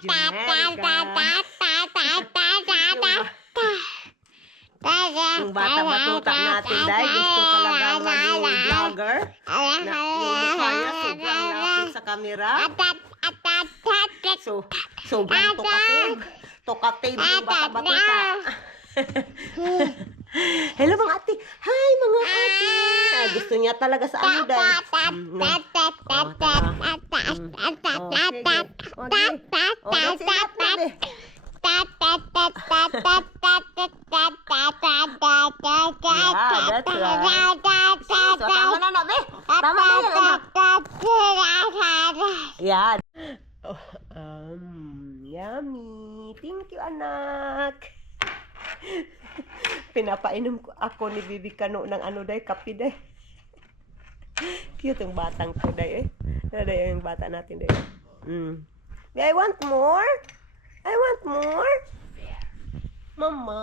Yung bata batuta natin dahil gusto talaga maging vlogger na yung mukha niya sobrang lapit sa camera. Sobrang tokative yung bata batuta. Hello mga ate. Hi mga ate. Gusto niya talaga sa ano dahil. Yan. Yummy. Thank you, anak. Pinapainom ko ako ni Bibi Kano ng ano day, kape day. Cute yung batang ko day eh. Day yung bata natin day. I want more. I want more. Mama.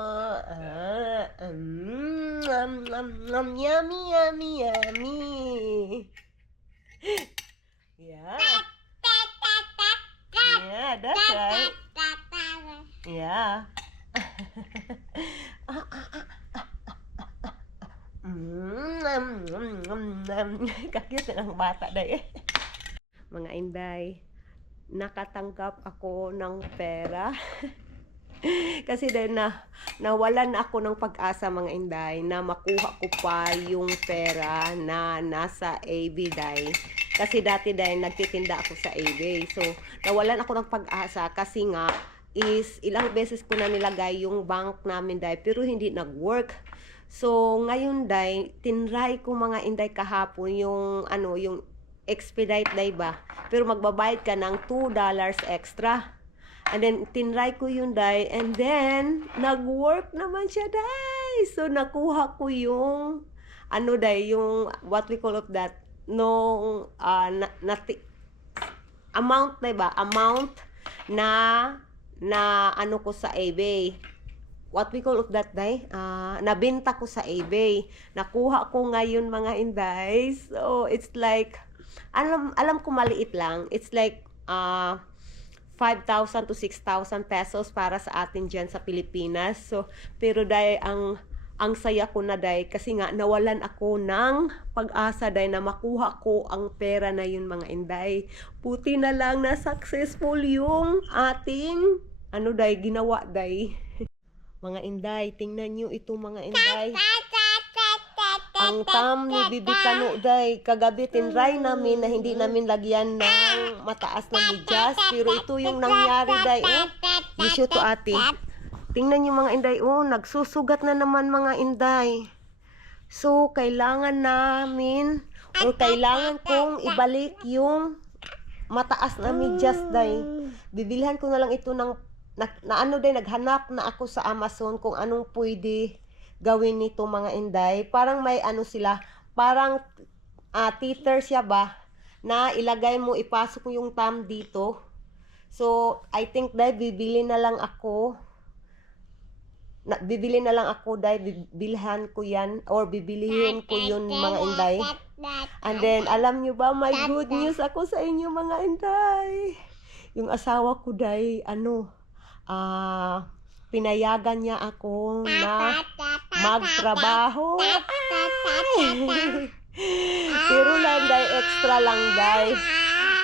Yummy, yummy, yummy. Yeah. Yeah, that's right. Yeah. Kakit ng bata day. Mga inday, nakatanggap ako ng pera. Kasi dahil nawalan ako ng pag-asa mga inday na makuha ko pa yung pera na nasa AB day. Kasi dati dahil nagtitinda ako sa AB. So, nawalan ako ng pag-asa kasi nga is ilang beses ko na nilagay yung bank namin day pero hindi nag-work. So, ngayon day, tinry ko mga inday kahapon yung yung expedite day ba. Pero magbabayad ka ng $2 extra. And then, tinry ko yun day. And then, nag-work naman siya day. So, nakuha ko yung day, yung what we call of that, nung amount day ba? Amount na ano ko sa eBay. What we call of that day? Nabenta ko sa eBay. Nakuha ko ngayon mga inday. So, it's like, alam ko maliit lang. It's like, 5,000 to 6,000 pesos para sa atin dyan sa Pilipinas. So, pero dahil ang saya ko na dahil kasi nga nawalan ako ng pag-asa dahil na makuha ko ang pera na yun mga inday. Puti na lang na successful yung ating dahil ginawa dahil. Mga inday, tingnan nyo ito mga inday. Ang tam ni Bibi Kano day, kagabi tinry namin na hindi namin lagyan ng mataas na medyas. Pero ito yung nangyari day. Issue to ate. Tingnan nyo mga inday, nagsusugat na naman mga inday. So, kailangan namin, o kailangan kong ibalik yung mataas na medyas day. Bibilhan ko na lang ito ng, naghanap na ako sa Amazon kung anong pwede gawin nito mga inday. Parang may sila, parang teeter siya ba, na ilagay mo, ipasok mo yung thumb dito. So, I think dahil bibili na lang ako dahil bibilhan ko yan, or bibilihin ko yun mga inday. And then, alam nyo ba, may good news ako sa inyo mga inday. Yung asawa ko dahil, pinayagan niya ako na magtrabaho. Pero lang dahil extra lang dahil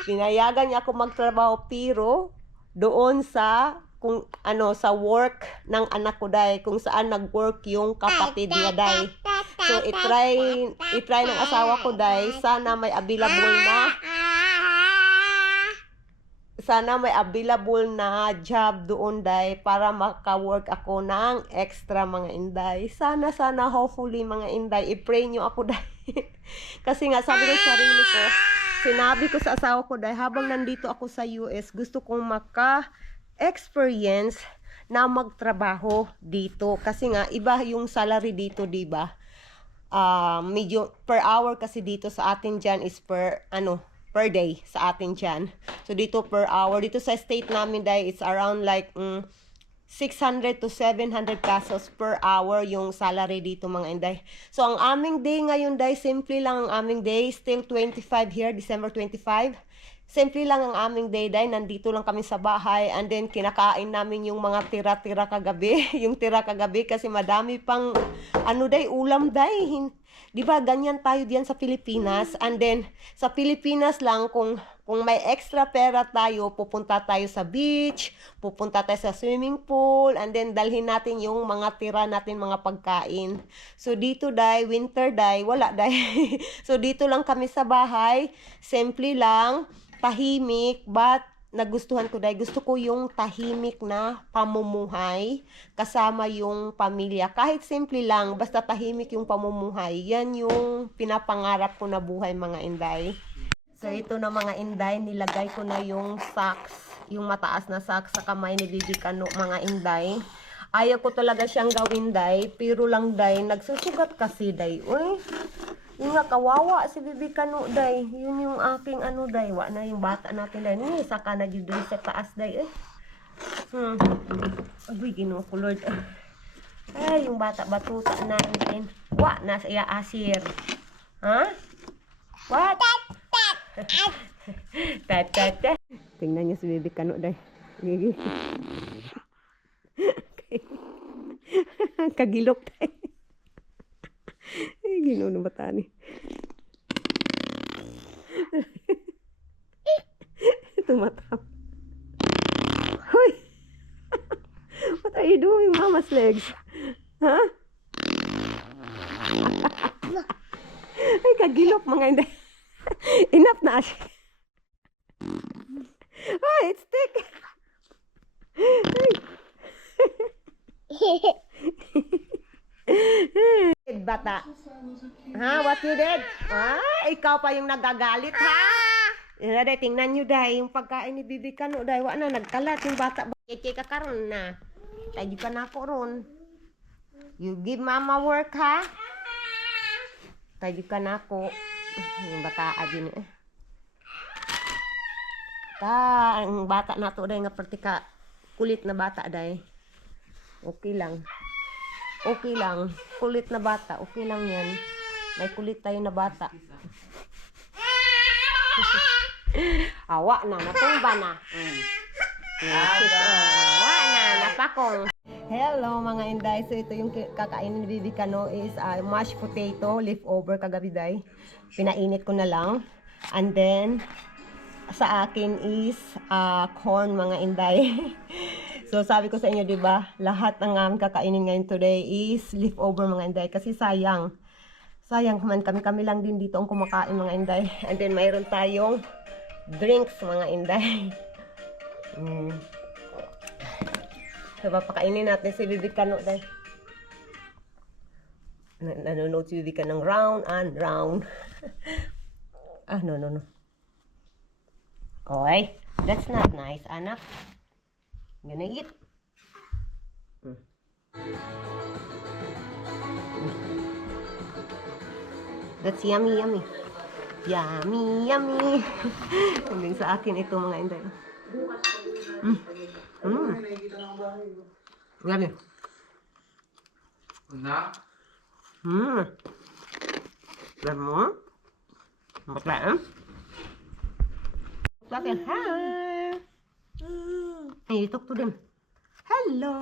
pinayagan niya ako magtrabaho pero doon sa sa work ng anak ko dahil kung saan nag-work yung kapatid niya dahil. So i-try ng asawa ko dahil sana may available na job doon day para maka-work ako ng extra mga inday. Sana hopefully mga inday, i-pray nyo ako day. Kasi nga sabi ko sa sarili ko, sinabi ko sa asawa ko day, habang nandito ako sa US, gusto kong maka-experience na magtrabaho dito. Kasi nga iba yung salary dito, diba? Medyo per hour kasi dito sa atin dyan is per day sa atin dyan. So, dito per hour. Dito sa state namin, dahil it's around like 600 to 700 pesos per hour yung salary dito mga inday. So, ang aming day ngayon, day, simple lang ang aming day. Still 25 here, December 25. simple lang ang aming day-day. Nandito lang kami sa bahay and then kinakain namin yung mga tira-tira kagabi. Yung tira kagabi kasi madami pang ulam day. Di ba ganyan tayo diyan sa Pilipinas? And then sa Pilipinas lang kung may extra pera tayo, pupunta tayo sa beach, pupunta tayo sa swimming pool, and then dalhin natin yung mga tira natin mga pagkain. So dito day, winter day, wala day. So dito lang kami sa bahay, simple lang, tahimik, but nagustuhan ko dahil gusto ko yung tahimik na pamumuhay kasama yung pamilya. Kahit simple lang, basta tahimik yung pamumuhay. Yan yung pinapangarap ko na buhay mga inday. So ito na mga inday, nilagay ko na yung socks, yung mataas na socks sa kamay ni Bibi Kano mga inday. Ayaw ko talaga siyang gawin day, pero lang day, nagsusugat kasi day. Uy, yung nga kawawa si Bibi Kano day. Yun yung aking day. Wa na yung bata natin day. Ni saka na jud sa taas day Uy, Ginoo ko Lord. Ay, yung bata batuta natin. Wa na siya asir. Ha? What? Tat. Tingnan niyo si Bibi Kano day. Kagilok day. Ay, Ginoo na bata ni. Tumatap. Hoy! What are you doing, mama's legs? Ha? Ay, kagilok mga hindi. Enough na siya. Oh, it's thick. Bata. Ha? What you did? Ikaw pa yung nagagalit, ha? Day, tingnan nyo, day. Yung pagkain ni Bibi Kano, day. Wa na, nagkalat yung bata. Kiki ka karon na. Tayo ka na ako ron. You give mama work, ha? Tayo ka na ako. Yung bata din ang bata na to, day, nga partika kulit na bata, day. Okay lang. Okay lang. Kulit na bata. Okay lang yan. May kulit tayo na bata. Awa na. Natumba na. Awa na. Napakong. Hello mga inday. So ito yung kakainin ni Bibi Kano is mashed potato. Leftover kagabi day. Pinainit ko na lang. And then sa akin is corn mga inday. So sabi ko sa inyo, 'di ba? Lahat ng kakainin ngayon today is leftover mga inday kasi sayang. Sayang man kami lang din dito ang kumakain mga inday. And then mayroon tayong drinks mga inday. So papakainin natin si Bibi Kano day. Nanonood si Bibi Kano ng round and round. No. Okay, that's not nice, anak. I'm gonna eat. That's yummy. Yummy. Hindi sa akin ito mga inday. Yummy. Alam mo? Bakla. Bakla. Hi. Hey, talk to them. Hello.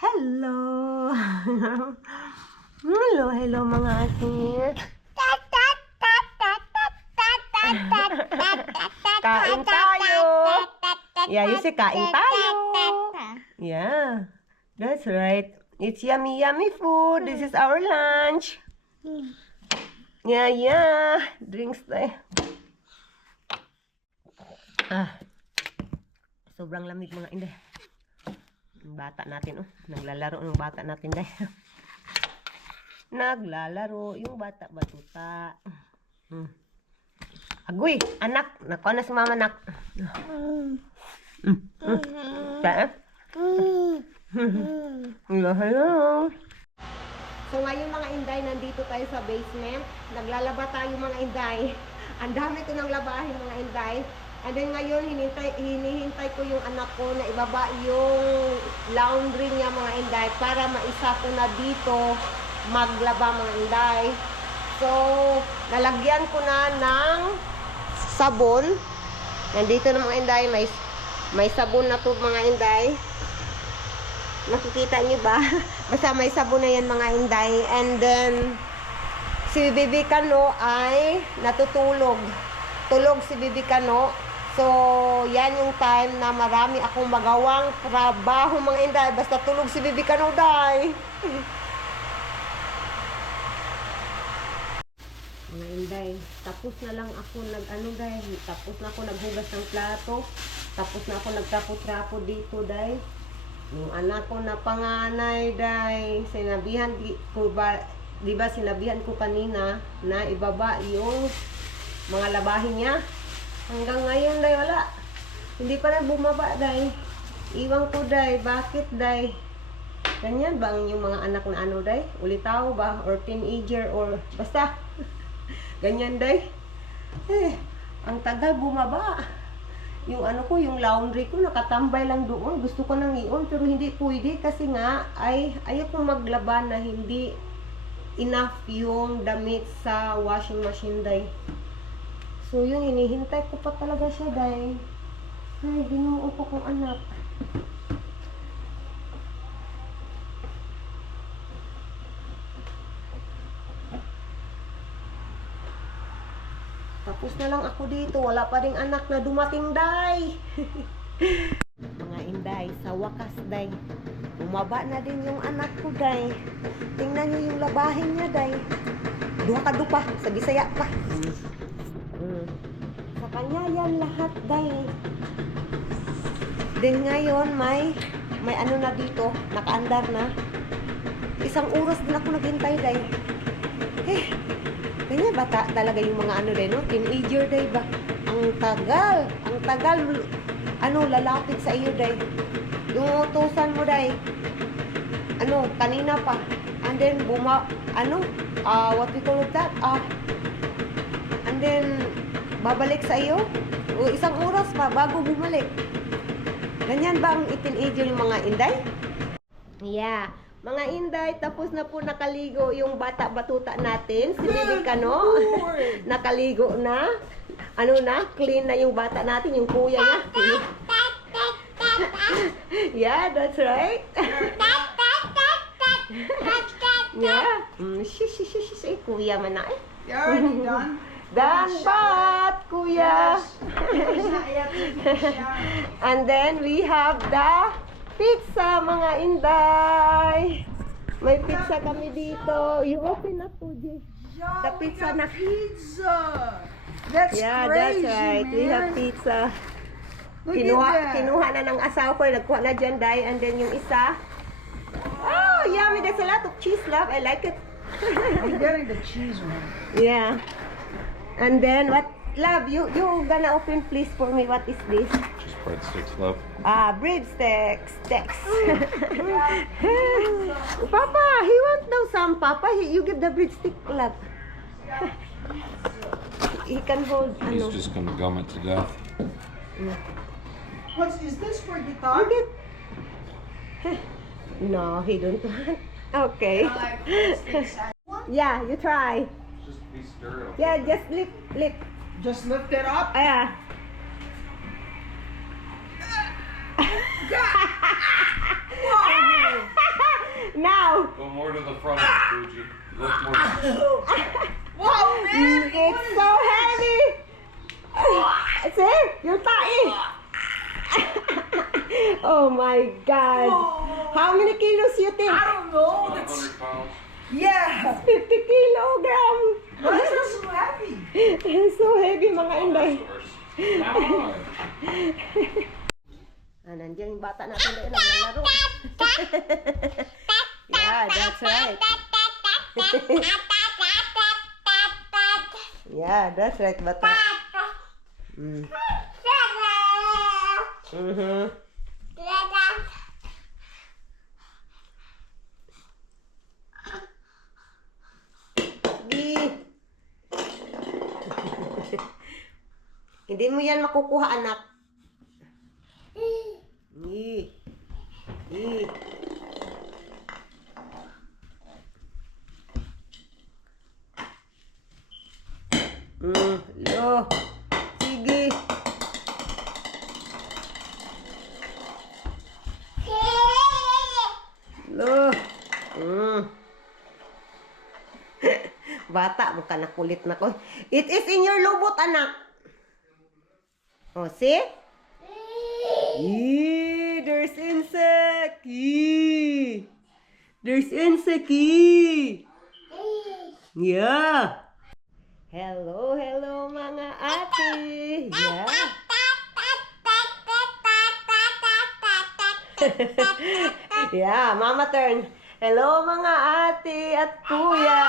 Hello mga ating. Kain tayo. Yeah, you say kain tayo. Yeah, that's right. It's yummy food. This is our lunch. Yeah. Drinks tayo. Sobrang lamig mga inday. Yung bata natin, naglalaro ng bata natin day. Naglalaro yung bata batuta. Agoy, anak, nakuha na si mama nak. Hello. So ngayon mga inday, nandito tayo sa basement. Naglalaba tayo mga inday. Ang dami ko nang labahin mga inday. And then ngayon, hinihintay ko yung anak ko na ibaba yung laundry niya mga inday para maisa ko na dito maglaba mga inday. So, nalagyan ko na ng sabon. Nandito na mga inday, may sabon na to mga inday. Nakikita niyo ba? Basta may sabon na yan mga inday. And then, si Bibi Kano ay natutulog. Tulog si Bibi Kano. So, yan yung time na marami akong magawang trabaho mga inday. Basta tulog si Bibi Kano, day. Mga inday, tapos na lang ako nag-ano, day. Tapos na ako naghugas ng plato. Tapos na ako nagtrapo-trapo dito, day. Yung anak ko na panganay, day. Sinabihan ko ba, di ba sinabihan ko kanina na ibaba yung mga labahin niya. Hanggang ngayon, day, wala. Hindi pa na bumaba, day. Iwan ko, day. Bakit, day? Ganyan ba ang yung mga anak na ano, day? Ulitaw ba? Or teenager? Or basta. Ganyan, day. Ang tagal bumaba. Yung ano ko, yung laundry ko, nakatambay lang doon. Gusto ko nang iyon, pero hindi pwede. Kasi nga, ayaw kong maglaban na hindi enough yung damit sa washing machine, day. So, yung hinihintay ko pa talaga siya, day. Ay, ginoo ko kong anak. Tapos na lang ako dito. Wala pa ring anak na dumating, day. Mga inday, sa wakas, day. Bumaba na din yung anak ko, day. Tingnan nyo yung labahin niya, day. Duha ka dupa, sa Bisaya pa. Sa kanya yan lahat, day. Then ngayon, may ano na dito, nakaandar na. Isang oras din ako naghintay, day. Ganyan bata talaga yung mga ano, day, no? Teenager, day ba? Ang tagal, ano, lalapit sa iyo, day. Yung utusan mo, day. Ano, kanina pa. And then, what we call that? And then, babalik sa iyo. O, isang oras pa bago bumalik. Ganyan ba ang teenager yung mga inday? Yeah. Mga inday, tapos na po nakaligo yung bata-batuta natin. Si Bibi Kano. Nakaligo na. Ano na? Clean na yung bata natin. Yung kuya niya. Yeah, that's right. Yeah. Shish. Kuya man na eh. You already done? Done bath, kuya. And then we have the pizza, mga inday. May pizza kami dito. You open up, Fuji. The pizza na. Pizza. That's Yeah, crazy, that's right. man. We have pizza. Look at that. Kinuha na ng asawa ko. Nagkuha na dyan, day. And then yung isa. Oh, yummy. There's a lot of cheese, love. I like it. I'm getting the cheese one. Yeah. And then what, love, you gonna open please for me. What is this? Just breadsticks, love. Breadsticks. Papa, he wants now some. Papa, you give the breadstick, love. He can hold. He's Ano. just gonna gum it to death. Is this for guitar? You get. No, he don't want. Okay. Like breadsticks. Yeah, you try. Just be sterile. Yeah, just lift. Just lift it up. Yeah. Now, Go more to the front of the Fuji. Look more. Wow, man! it's so heavy. See, you're tight. Oh my God. How many kilos you think? I don't know. That's 100 pounds. yeah. 50 kilogram. Why is that so heavy? So heavy, mga inday. Source. Come on. Nandiyan yung bata natin dahil naglalaro. Yeah, that's right. Yeah, that's right, bata. Hindi mo yan makukuha, anak. Lo. bata, mukha na kulit na ko. It is in your lubot, anak. Oh, see? Eee, there's insect. Eee. There's insect. Eee. Yeah. Hello, hello mga ate. Yeah. Yeah, mama turn. Hello mga ate at kuya.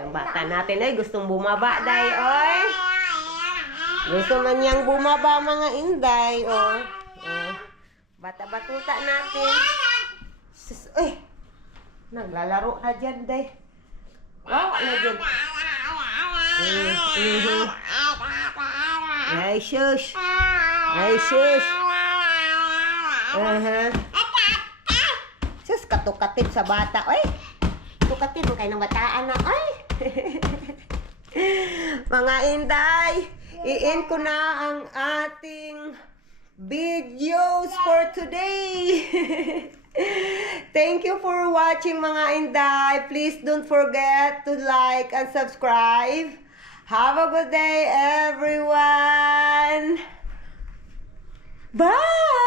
Ang bata natin ay gustong bumaba, day, oy. Gusto man niyang bumaba, mga inday, oh. Oh. Bata-batuta natin. Sus, uy. Naglalaro na dyan, day. Wow, na dyan. Ay, shush. Ay, shush. Sus, katukatid sa bata. Ay, tukatid mo kayo ng bataan na. Ay. Mga inday, i-end ko na ang ating videos for today. Thank you for watching, mga inday. Please don't forget to like and subscribe. Have a good day, everyone. Bye!